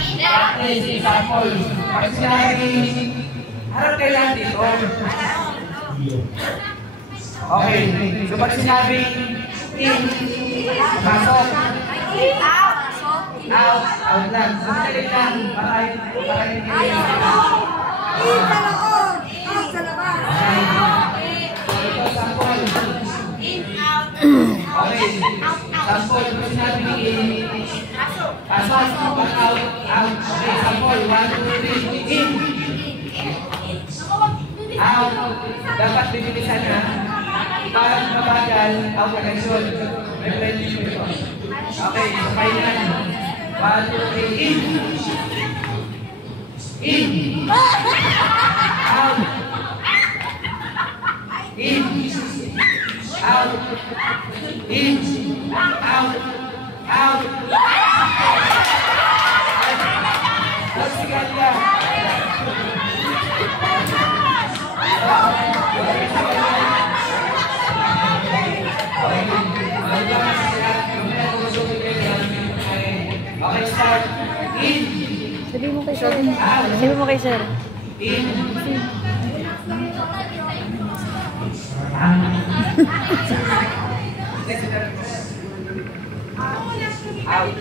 Practice, example. Pag sinabi, harap kayo lang dito. Okay. So pag sinabi, in, pasok. Out. Out lang. So sinabi lang. Para hindi kayo. In sa loob. Out sa labas. So ito, sample. In, out. Okay. Sample. Pag sinabi, pasok. Out. Out. Okay. Sample. 1, 2, 3. In. Out. Dapat bibilisan na. Parang mabagal. Out connection. May pwede ito. Okay. Sabay na. 1, 2, 3. In. In. Out. In. Out. In. Out. Out. Let's go. Okay, start. In. Sabi mo kay sir. Sabi mo kay sir. In. Out. Out.